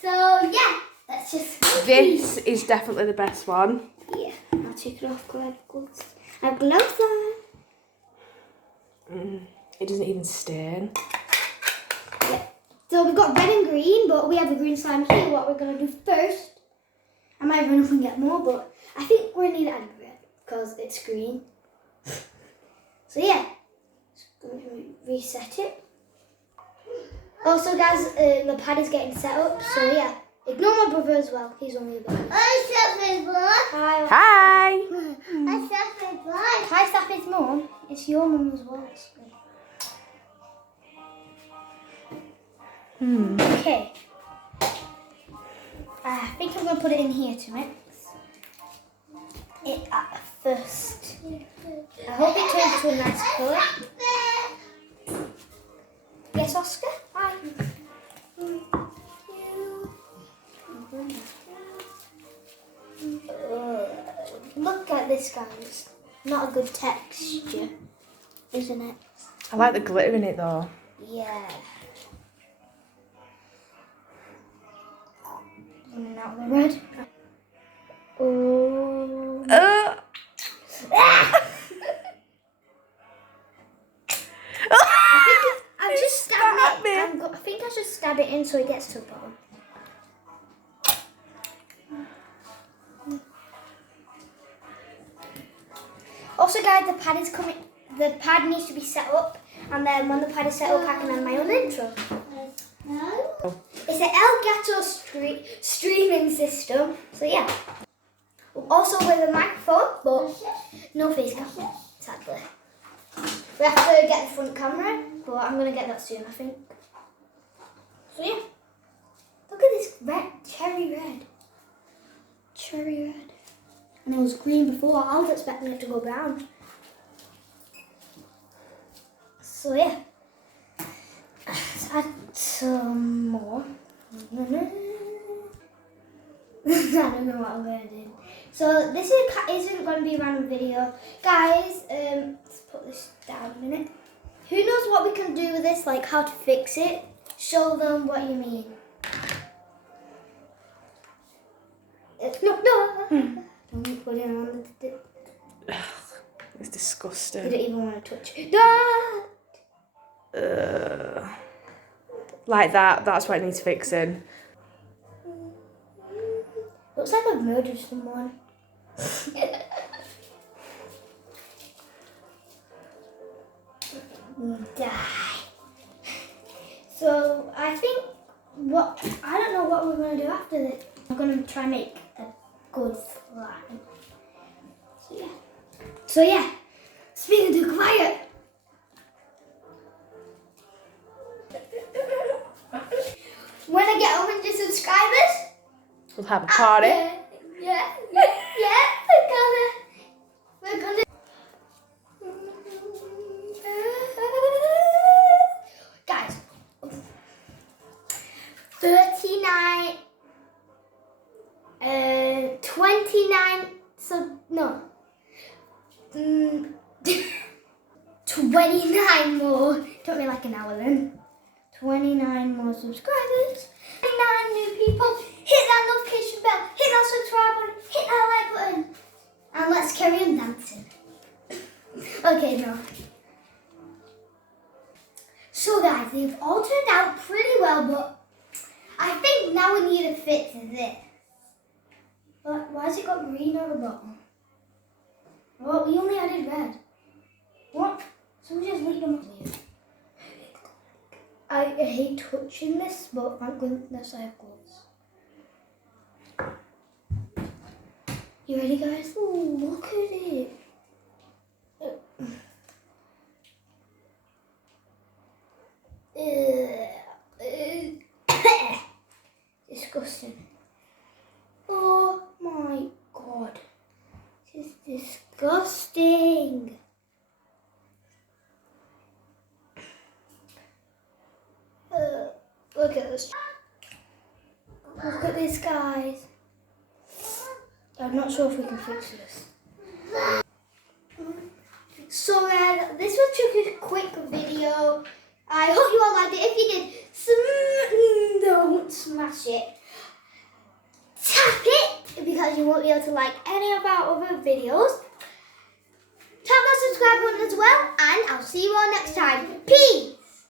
So yeah, let's just. This is definitely the best one. Yeah, I'll take it off. I have gloves on. It doesn't even stain. Yeah. So we've got red and green, but we have the green slime here. What we're gonna do first, I might run up and get more, but I think we're gonna need to add red because it's green. So yeah, just going to reset it. Also, guys, the pad is getting set up. So yeah, ignore my brother as well. He's only a baby. Hi. Hi! Hi, Sappy's mum. It's your mum as well. Okay. I think I'm going to put it in here to mix it at first. I hope it turns to a nice colour. Yes, Oscar? Hi. Look at this, guys. Not a good texture, isn't it? I like the glitter in it though. Yeah. And out the red. Oh. I'm just stabbing it. I think I should stab it in so it gets to the bottom. Also, guys, the pad is coming. The pad needs to be set up, and then when the pad is set up, I can add my own intro. It's an Elgato streaming system. So yeah. Also with a microphone, but no face cam, sadly. We have to get the front camera, but I'm gonna get that soon, I think. So yeah. Look at this red, cherry red. Cherry red. And it was green before. I was expecting it to go brown. So yeah. Let's add some more. I don't know what I'm going to do. So this isn't going to be a random video. Guys, let's put this down a minute. Who knows what we can do with this, like how to fix it? Show them what you mean. No. Don't put it on the... It's disgusting. You don't even want to touch it. Like that, that's what it needs fixing. Looks like I've murdered someone. Die. So I think I don't know what we're gonna do after this. I'm gonna try and make a good slime. So yeah. Speaking too quiet. When I get 100 subscribers, We'll have a party. Yeah. We're gonna. Guys, 39, 29. So no. 29 more. Took me like an hour then. 29 more subscribers. 29 new people. Hit that notification bell. Hit that subscribe button. Hit that like button. And let's carry on dancing. Okay, no. So guys, they've all turned out pretty well, but I think now we need to fix this. But why has it got green on the bottom? Well, we only added red. What? So we just leave them up here. I hate touching this, but thank goodness I have gloves. You ready, guys? Oh, look at it. Disgusting. Oh my god. This is disgusting. Look at this. Look at this, guys. I'm not sure if we can fix this. So this was just a quick video. I hope you all liked it. If you did, don't smash it. Tap it because you won't be able to like any of our other videos. Tap that subscribe button as well, and I'll see you all next time. Peace!